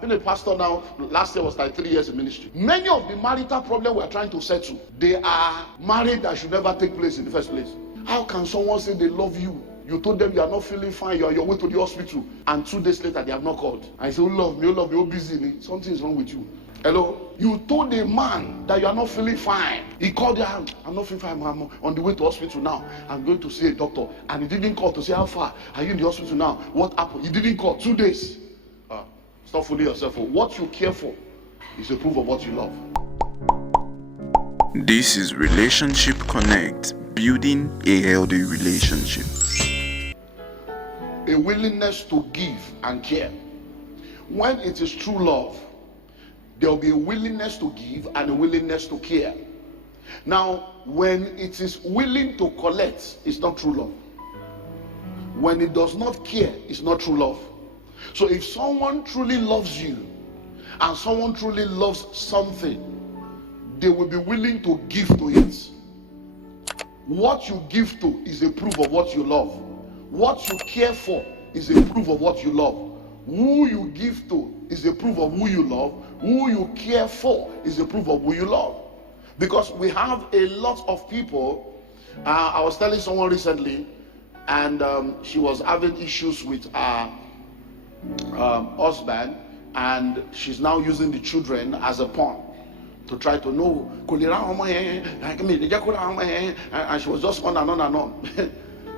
I've been a pastor now. Last year was like 3 years in ministry. Many of the marital problems we are trying to settle, they are marriage that should never take place in the first place. How can someone say they love you? You told them you are not feeling fine, you are on your way to the hospital, and 2 days later they have not called. I say, oh love me, oh busy. Something is wrong with you. Hello? You told a man that you are not feeling fine. He called you, I'm not feeling fine, I'm on the way to hospital now. I'm going to see a doctor. And he didn't call to say, how far are you in the hospital now? What happened? He didn't call. 2 days. Stop fooling yourself. What you care for is a proof of what you love. This is Relationship Connect, building a healthy relationship. A willingness to give and care. When it is true love, there will be a willingness to give and a willingness to care. Now, when it is willing to collect, it's not true love. When it does not care, it's not true love. So if someone truly loves you and someone truly loves something, they will be willing to give to it. What you give to is a proof of what you love. What you care for is a proof of what you love. Who you give to is a proof of who you love. Who you care for is a proof of who you love. Because we have a lot of people. I was telling someone recently, and she was having issues with her husband, and she's now using the children as a pawn to try to know. And she was just on and on and on.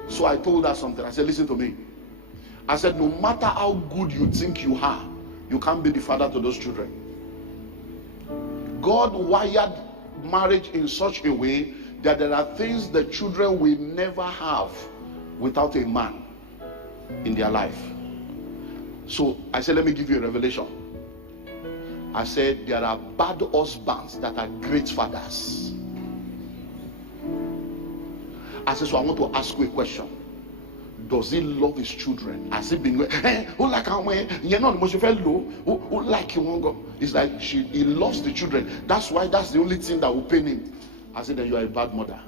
So I told her something. I said, listen to me. I said, no matter how good you think you are, you can't be the father to those children. God wired marriage in such a way that there are things the children will never have without a man in their life. So I said, let me give you a revelation. I said, there are bad husbands that are great fathers. I said, so I want to ask you a question. Does he love his children? Has he been who like you're not much who like you? It's like he loves the children. That's why that's the only thing that will pain him. I said that you are a bad mother.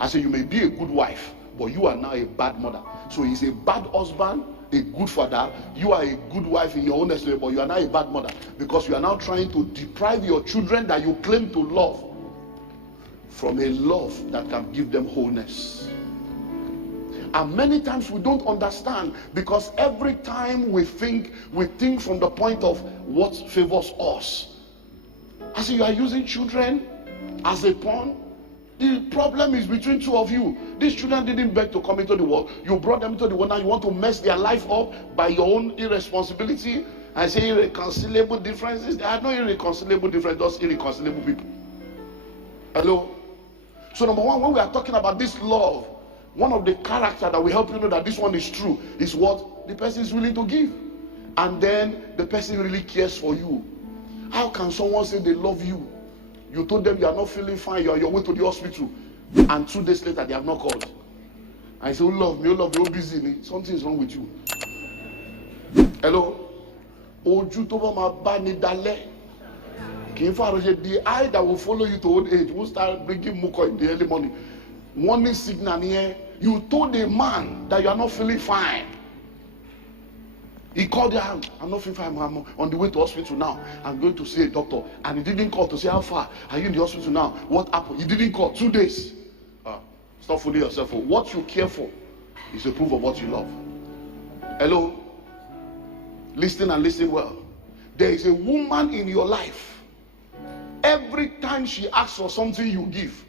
I said you may be a good wife, but you are now a bad mother. So he's a bad husband, a good father. You are a good wife in your own estimate, but you are now a bad mother because you are now trying to deprive your children that you claim to love from a love that can give them wholeness. And many times we don't understand, because every time we think from the point of what favors us. I say you are using children as a pawn. The problem is between two of you. These children didn't beg to come into the world. You brought them into the world. Now you want to mess their life up by your own irresponsibility. I say irreconcilable differences. There are no irreconcilable differences, just irreconcilable people. Hello? So number one, when we are talking about this love, one of the characters that will help you know that this one is true is what the person is willing to give. And then the person really cares for you. How can someone say they love you? You told them you are not feeling fine, you are on your way to the hospital, and 2 days later they have not called. I say, oh love me, oh busy. Something is wrong with you. Hello? The eye that will follow you to old age will start bringing muko in the early morning. Warning signal here. You told a man that you are not feeling fine. He called you, I'm not feeling fine, I'm on the way to hospital now. I'm going to see a doctor. And he didn't call to say, how far are you in the hospital now? What happened? He didn't call. 2 days. Stop fooling yourself. What you care for is a proof of what you love. Hello? Listen and listen well. There is a woman in your life. Every time she asks for something, you give.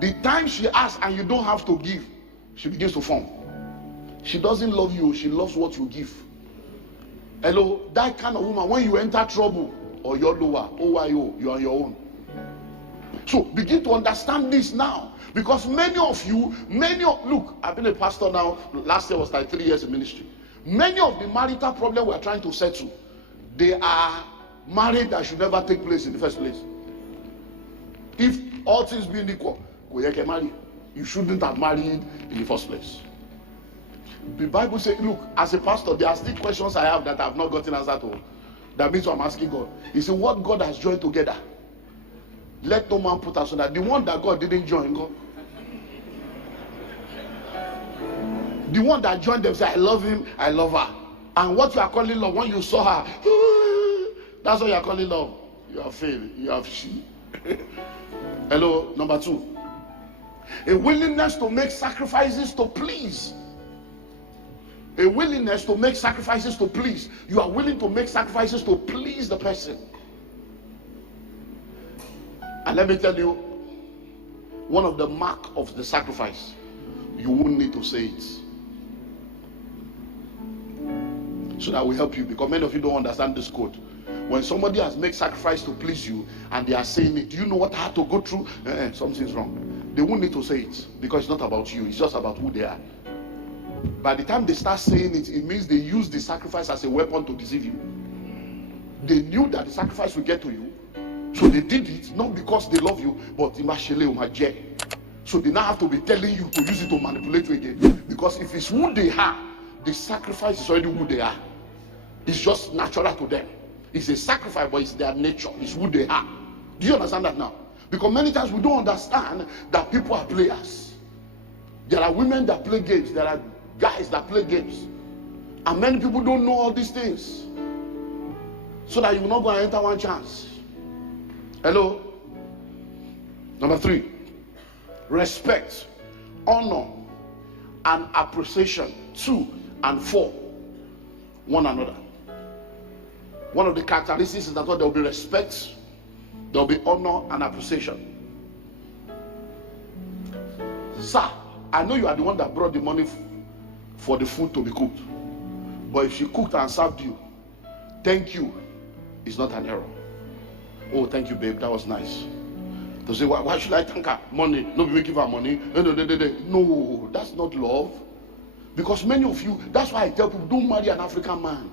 The time she asks and you don't have to give, she begins to form. She doesn't love you, she loves what you give. Hello, that kind of woman, when you enter trouble, or you're lower, OYO, you are on your own. So begin to understand this now. Because many of you, look, I've been a pastor now, last year was like 3 years in ministry. Many of the marital problems we are trying to settle, they are marriage that should never take place in the first place. If all things being equal, you shouldn't have married in the first place. The Bible says, look, as a pastor, there are still questions I have that I have not gotten answer to. That means I'm asking God. He said, what God has joined together, let no man put asunder. The one that God didn't join, God. The one that joined them say, I love him, I love her. And what you are calling love, when you saw her, that's what you are calling love. You have failed. You have she. Hello, number 2. A willingness to make sacrifices to please. A willingness to make sacrifices to please. You are willing to make sacrifices to please the person. And let me tell you, one of the mark of the sacrifice, you won't need to say it. So that will help you, because many of you don't understand this code. When somebody has made sacrifice to please you and they are saying it, do you know what I had to go through? Something's wrong. They won't need to say it, because it's not about you, it's just about who they are. By the time they start saying it, it means they use the sacrifice as a weapon to deceive you. They knew that the sacrifice will get to you, so they did it not because they love you, but so they now have to be telling you to use it to manipulate you again. Because if it's who they are, the sacrifice is already who they are. It's just natural to them. It's a sacrifice, but it's their nature. It's who they are. Do you understand that now? Because many times we don't understand that people are players. There are women that play games. There are guys that play games. And many people don't know all these things. So that you will not go and enter one chance. Hello? Number 3. Respect, honor, and appreciation to and for one another. One of the characteristics is that there will be respect, there will be honor and appreciation. Sir, I know you are the one that brought the money for the food to be cooked. But if she cooked and served you, thank you is not an error. Oh, thank you, babe, that was nice. They say, why should I thank her? Money, no, we give her money. No, that's not love. Because many of you, that's why I tell people, don't marry an African man.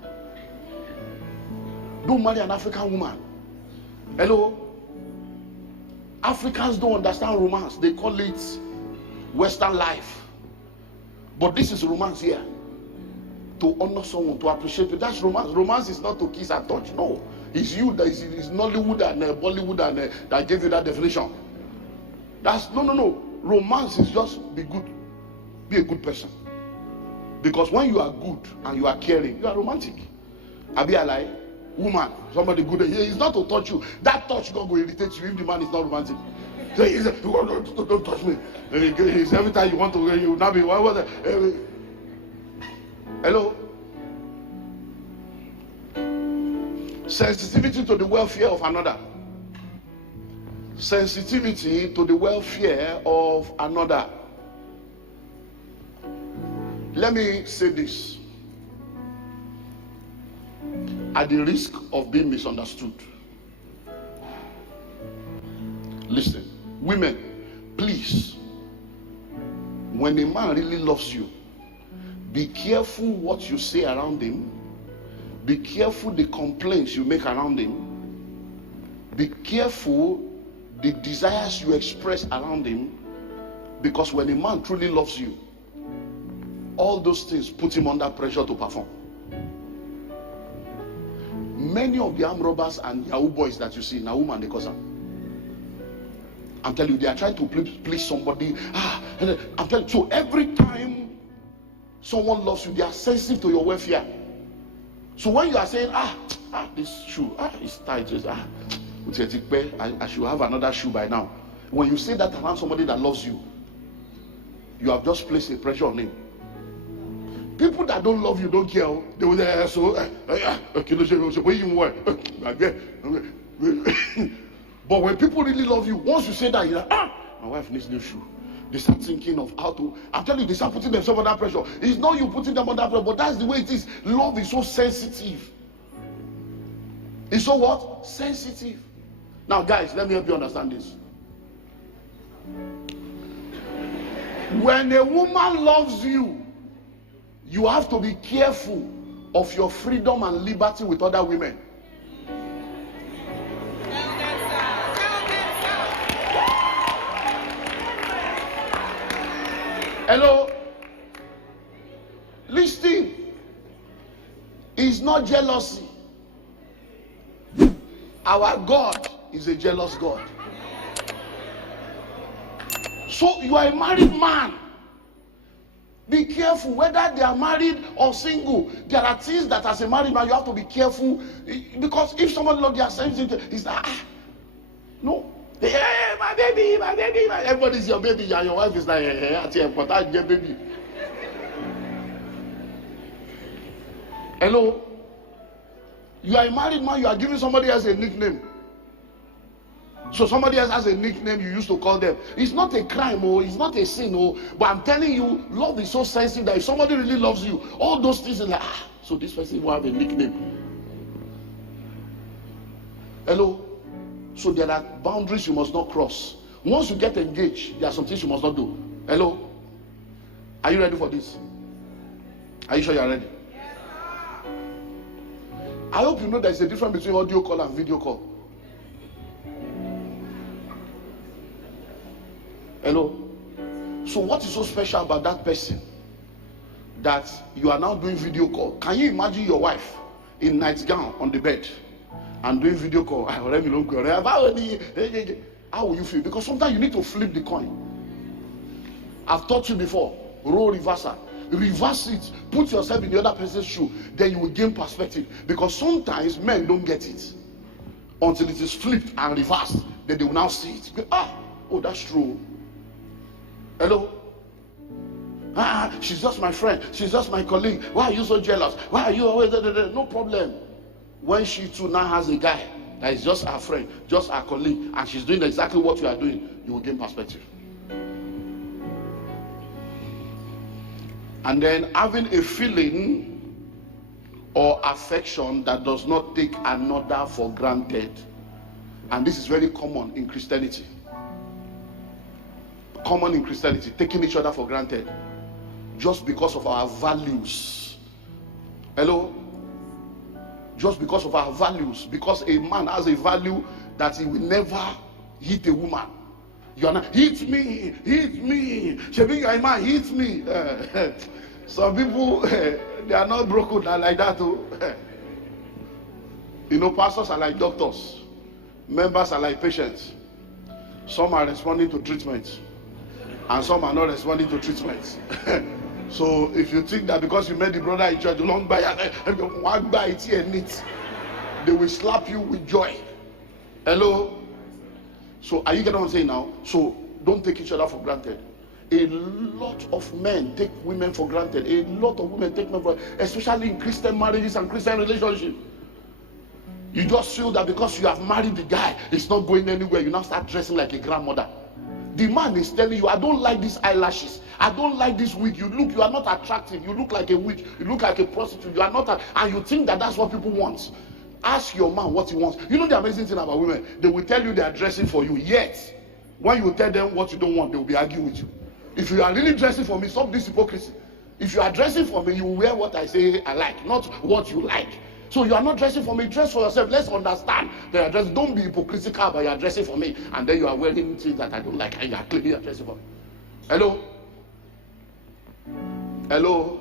Don't marry an African woman. Hello? Africans don't understand romance. They call it Western life. But this is romance here. To honor someone, to appreciate you. That's romance. Romance is not to kiss and touch. No. It's you that is Nollywood and Bollywood and that gave you that definition. That's no. Romance is just be good. Be a good person. Because when you are good and you are caring, you are romantic. Abi alai, woman, somebody good. It's not to touch you. That touch not going to irritate you if the man is not romantic. Don't touch me. It's every time you want to, you will not be. What was it? Hello? Sensitivity to the welfare of another. Sensitivity to the welfare of another. Let me say this. At the risk of being misunderstood. Listen, women, please, when a man really loves you, be careful what you say around him. Be careful the complaints you make around him. Be careful the desires you express around him. Because when a man truly loves you, all those things put him under pressure to perform. Many of the armed robbers and Yahoo boys that you see, now woman they cause them. I'm telling you, they are trying to please somebody. I'm telling you, so every time someone loves you, they are sensitive to your welfare. So when you are saying, this shoe, is tight, I should have another shoe by now. When you say that around somebody that loves you, you have just placed a pressure on him. People that don't love you don't care. They will say, but when people really love you, once you say that, you're like, my wife needs new shoe. They start thinking of how to, I'm telling you, they start putting themselves under pressure. It's not you putting them under pressure, but that's the way it is. Love is so sensitive. It's so what? Sensitive. Now guys, let me help you understand this. When a woman loves you, you have to be careful of your freedom and liberty with other women. Hello? Listen. It's not jealousy. Our God is a jealous God. So you are a married man. Be careful whether they are married or single. There are things that as a married man you have to be careful, because if somebody loves their sensitive, it's like no. Hey, my baby, everybody's your baby, and your wife is like, but I get baby. Hello? You are a married man, you are giving somebody else a nickname. So somebody else has a nickname you used to call them. It's not a crime, it's not a sin, but I'm telling you, love is so sensitive that if somebody really loves you, all those things are like, so this person will have a nickname. Hello? So there are boundaries you must not cross. Once you get engaged, there are some things you must not do. Hello? Are you ready for this? Are you sure you are ready? Yes, sir. I hope you know there is a difference between audio call and video call. Hello? So what is so special about that person that you are now doing video call? Can you imagine your wife in nightgown on the bed and doing video call? How will you feel? Because sometimes you need to flip the coin. I've taught you before, role reversal. Reverse it, put yourself in the other person's shoe, then you will gain perspective. Because sometimes men don't get it until it is flipped and reversed, then they will now see it. Oh, that's true. Hello? She's just my friend, she's just my colleague. Why are you so jealous? Why are you always no problem? When she too now has a guy that is just her friend, just her colleague, and she's doing exactly what you are doing, you will gain perspective. And then having a feeling or affection that does not take another for granted. And this is very common in Christianity. Common in Christianity, taking each other for granted just because of our values. Hello? Just because of our values. Because a man has a value that he will never hit a woman. You are not, hit me, Shebi, you are a man, hit me. Some people, they are not broken like that. You know, pastors are like doctors. Members are like patients. Some are responding to treatment, and some are not responding to treatment. So if you think that because you met the brother in church, long by it and it, they will slap you with joy. Hello? So are you getting what I'm saying now? So don't take each other for granted. A lot of men take women for granted. A lot of women take men for granted, especially in Christian marriages and Christian relationships. You just feel that because you have married the guy, it's not going anywhere. You now start dressing like a grandmother. The man is telling you, I don't like these eyelashes. I don't like this wig. You are not attractive. You look like a witch. You look like a prostitute. You are not, and you think that that's what people want. Ask your man what he wants. You know the amazing thing about women? They will tell you they are dressing for you. Yet, when you tell them what you don't want, they will be arguing with you. If you are really dressing for me, stop this hypocrisy. If you are dressing for me, you will wear what I say I like, not what you like. So you are not dressing for me, dress for yourself. Let's understand that you are dressing. Don't be hypocritical, but you are dressing for me, and then you are wearing things that I don't like, and you are clearly dressing for me. Hello? Hello?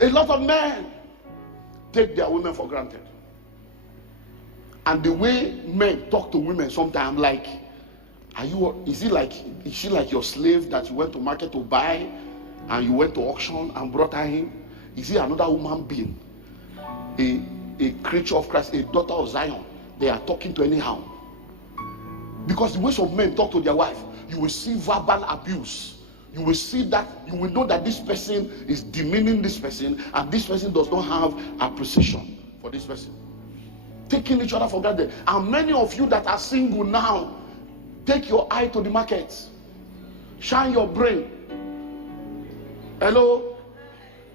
A lot of men take their women for granted. And the way men talk to women sometimes, like, is she like your slave that you went to market to buy, and you went to auction and brought her in? Is he another human being? A creature of Christ, a daughter of Zion? They are talking to anyhow. Because the way some men talk to their wife, you will see verbal abuse. You will see that, you will know that this person is demeaning this person, and this person does not have appreciation for this person. Taking each other for granted. And many of you that are single now, take your eye to the market. Shine your brain. Hello?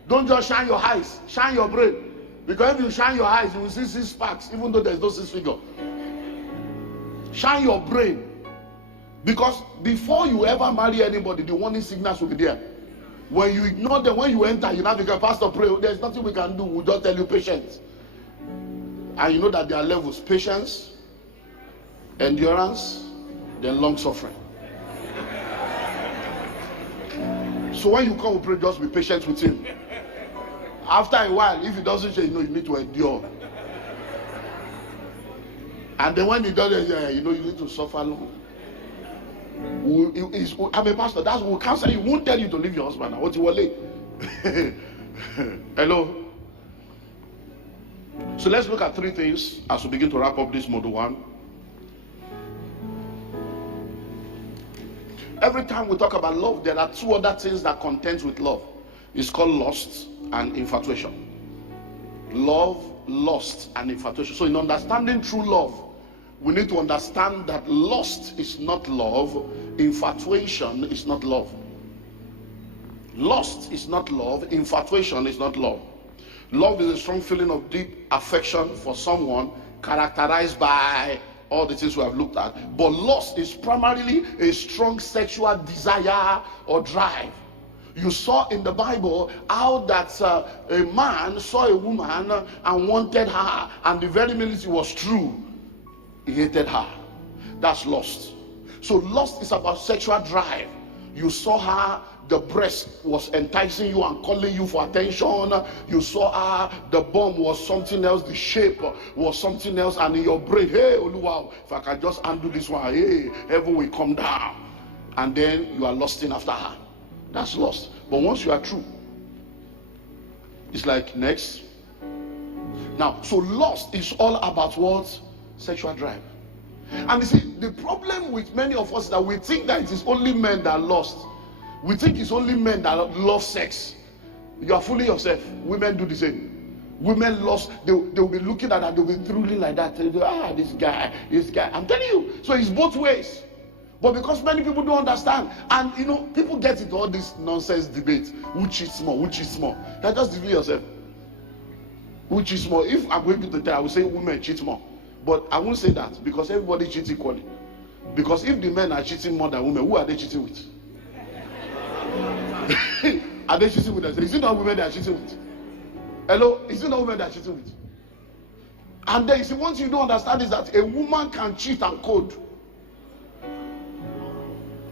Don't just shine your eyes, shine your brain. Because if you shine your eyes, you will see 6 sparks, even though there's no 6 figure. Shine your brain. Because before you ever marry anybody, the warning signals will be there. When you ignore them, when you enter, you now become pastor, pray. There's nothing we can do. We'll just tell you patience. And you know that there are levels: patience, endurance, then long suffering. So when you come and pray, just be patient with him. After a while, if he doesn't say, you need to endure. And then when he does it, you need to suffer long. I'm a pastor. That's what counsel you. Won't tell you to leave your husband. Now. What you will Hello. So let's look at three things as we begin to wrap up this module 1. Every time we talk about love, there are 2 other things that contend with love. It's called lust and infatuation. Love, lust, and infatuation. So in understanding true love, we need to understand that lust is not love, infatuation is not love. Lust is not love, infatuation is not love. Love is a strong feeling of deep affection for someone characterized by all the things we have looked at. But lust is primarily a strong sexual desire or drive. You saw in the Bible how that a man saw a woman and wanted her, and the very minute it was true, he hated her. That's lust. So lust is about sexual drive. You saw her, the breast was enticing you and calling you for attention. You saw her, the bum was something else, the shape was something else, and in your brain, hey, Oluwa, if I can just undo this one, hey, heaven will come down. And then you are lusting after her. That's lust. But once you are true, it's like next. Now, so lust is all about what? Sexual drive. And you see, the problem with many of us is that we think that it is only men that lust. We think it's only men that love sex. You are fooling yourself. Women do the same. Women lust. They will be looking at that. They will be drooling like that. This guy. I'm telling you. So it's both ways. But because many people don't understand, and you know, people get into all this nonsense debate. Who cheats more? Who cheats more? You're just deceiving yourself. Who cheats more? If I'm going to tell, I will say women cheat more. But I won't say that because everybody cheats equally. Because if the men are cheating more than women, who are they cheating with? Are they cheating with us? Is it not women they are cheating with? Hello? Is it not women they are cheating with? And then, you see, once you don't understand is that a woman can cheat and code.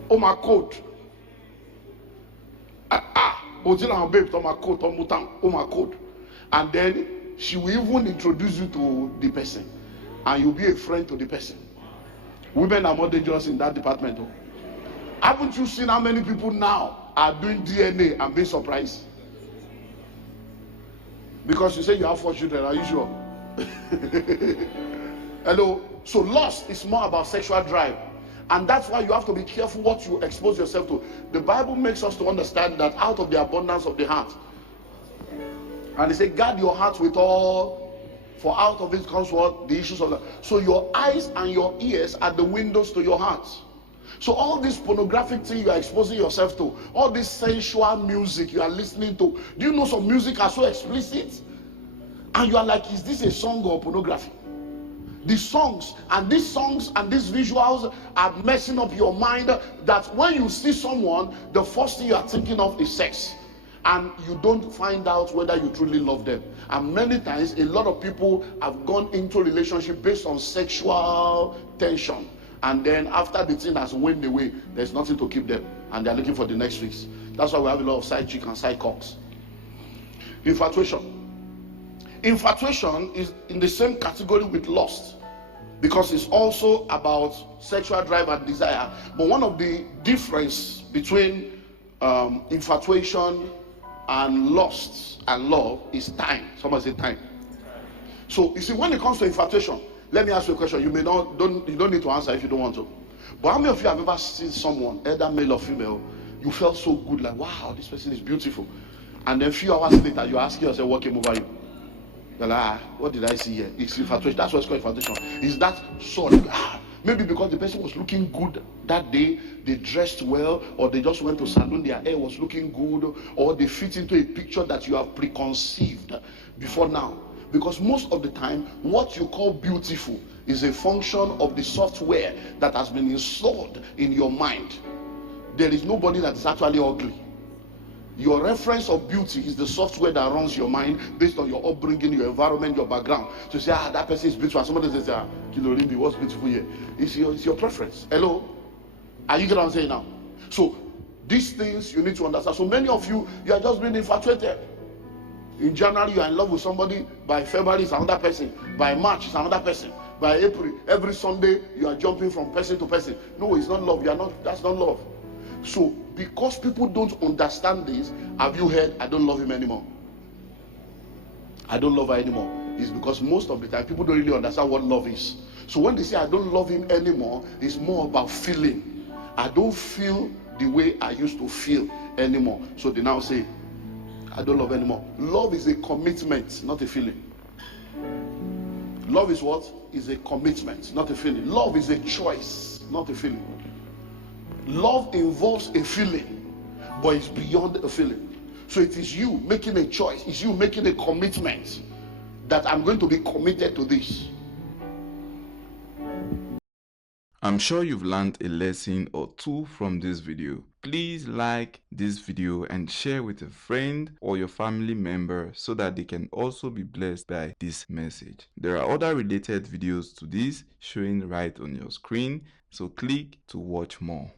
Oh my code. Oh my code. And then she will even introduce you to the person. And you'll be a friend to the person. Women are more dangerous in that department. Oh. Haven't you seen how many people now are doing DNA and being surprised? Because you say you have 4 children, are you sure? Hello? So lust is more about sexual drive. And that's why you have to be careful what you expose yourself to. The Bible makes us to understand that out of the abundance of the heart. And they say, guard your heart with all, for out of it comes what? The issues of life. So your eyes and your ears are the windows to your heart. So all this pornographic thing you are exposing yourself to, all this sensual music you are listening to, do you know some music are so explicit? And you are like, is this a song or pornography? The songs and these visuals are messing up your mind, that when you see someone, the first thing you are thinking of is sex. And you don't find out whether you truly love them. And many times, a lot of people have gone into a relationship based on sexual tension. And then after the thing has went away, there's nothing to keep them. And they're looking for the next fix. That's why we have a lot of side chick and side cocks. Infatuation. Infatuation is in the same category with lust, because it's also about sexual drive and desire. But one of the difference between infatuation and lust and love is time. Somebody say time. So you see, when it comes to infatuation, let me ask you a question. You don't need to answer if you don't want to. But how many of you have ever seen someone, either male or female, you felt so good, like, wow, this person is beautiful, and then a few hours later you ask yourself what came over you? You're like, what did I see here? It's infatuation. That's what's called infatuation. Is that sort? Maybe because the person was looking good that day, they dressed well, or they just went to salon, their hair was looking good, or they fit into a picture that you have preconceived before now. Because most of the time, what you call beautiful is a function of the software that has been installed in your mind. There is nobody that is actually ugly. Your reference of beauty is the software that runs your mind based on your upbringing, your environment, your background. So you say, that person is beautiful. And somebody says, Kilorimbi, what's beautiful here? It's your preference. Hello? Are you getting what I'm saying now? So these things you need to understand. So many of you are just being infatuated. In January, you are in love with somebody. By February, it's another person. By March, it's another person. By April, every Sunday you are jumping from person to person. No, it's not love. You are not. That's not love. So because people don't understand this, have you heard, I don't love him anymore? I don't love her anymore. It's because most of the time people don't really understand what love is. So when they say I don't love him anymore, it's more about feeling. I don't feel the way I used to feel anymore. So they now say I don't love anymore. Love is a commitment, not a feeling. Love is what? Is a commitment, not a feeling. Love is a choice, not a feeling. Love involves a feeling, but it's beyond a feeling. So it is you making a choice. It's you making a commitment that I'm going to be committed to this. I'm sure you've learned a lesson or two from this video. Please like this video and share with a friend or your family member so that they can also be blessed by this message. There are other related videos to this showing right on your screen, so click to watch more.